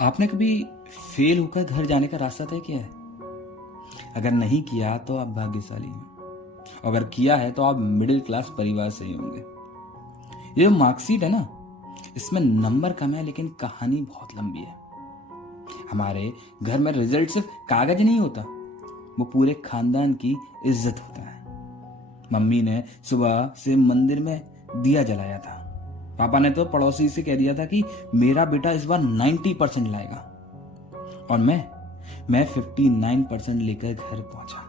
आपने कभी फेल होकर घर जाने का रास्ता तय किया है? अगर नहीं किया तो आप भाग्यशाली हैं। अगर किया है तो आप मिडिल क्लास परिवार से ही होंगे। ये जो मार्कशीट है ना, इसमें नंबर कम है लेकिन कहानी बहुत लंबी है। हमारे घर में रिजल्ट सिर्फ कागज नहीं होता, वो पूरे खानदान की इज्जत होता है। मम्मी ने सुबह से मंदिर में दिया जलाया था। पापा ने तो पड़ोसी से कह दिया था कि मेरा बेटा इस बार 90% लाएगा, और मैं 59% लेकर घर पहुंचा।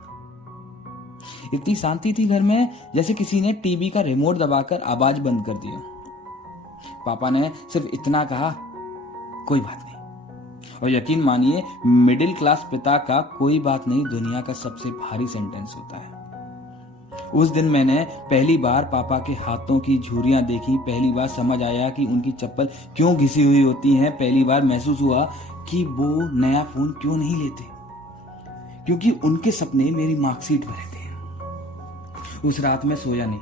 इतनी शांति थी घर में जैसे किसी ने टीवी का रिमोट दबाकर आवाज बंद कर दिया। पापा ने सिर्फ इतना कहा, कोई बात नहीं। और यकीन मानिए, मिडिल क्लास पिता का कोई बात नहीं दुनिया का सबसे भारी सेंटेंस होता है। उस दिन मैंने पहली बार पापा के हाथों की झुर्रियां देखी। पहली बार समझ आया कि उनकी चप्पल क्यों घिसी हुई होती है। पहली बार महसूस हुआ कि वो नया फोन क्यों नहीं लेते, क्योंकि उनके सपने मेरी मार्कशीट में रहते हैं। उस रात में सोया नहीं।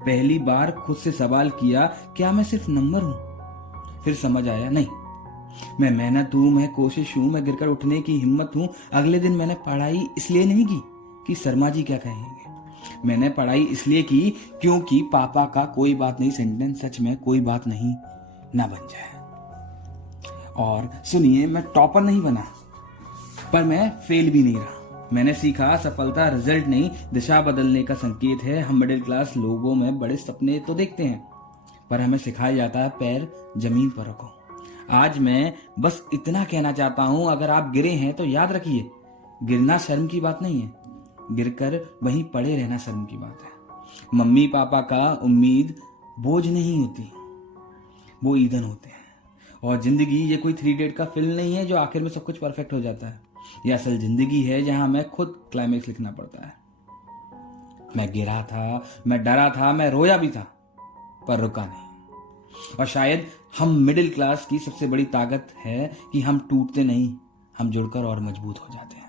पहली बार खुद से सवाल किया, क्या मैं सिर्फ नंबर हूं? फिर समझ आया, नहीं, मैं मेहनत हूं, मैं कोशिश हूं, मैं गिरकर उठने की हिम्मत हूं। अगले दिन मैंने पढ़ाई इसलिए नहीं की कि शर्मा जी क्या कहेंगे। मैंने पढ़ाई इसलिए की क्योंकि पापा का कोई बात नहीं सेंटेंस सच में कोई बात नहीं ना बन जाए। और सुनिए, मैं टॉपर नहीं बना, पर मैं फेल भी नहीं रहा। मैंने सीखा, सफलता रिजल्ट नहीं, दिशा बदलने का संकेत है। हम मिडिल क्लास लोगों में बड़े सपने तो देखते हैं, पर हमें सिखाया जाता है पैर जमीन पर रखो। आज मैं बस इतना कहना चाहता हूं, अगर आप गिरे हैं तो याद रखिए, गिरना शर्म की बात नहीं है, गिरकर वहीं पड़े रहना शर्म की बात है। मम्मी पापा का उम्मीद बोझ नहीं होती, वो ईंधन होते हैं। और जिंदगी ये कोई 3 इडियट का फिल्म नहीं है जो आखिर में सब कुछ परफेक्ट हो जाता है। ये असल जिंदगी है जहां हमें खुद क्लाइमेक्स लिखना पड़ता है। मैं गिरा था, मैं डरा था, मैं रोया भी था, पर रुका नहीं। और शायद हम मिडिल क्लास की सबसे बड़ी ताकत है कि हम टूटते नहीं, हम जुड़कर और मजबूत हो जाते हैं।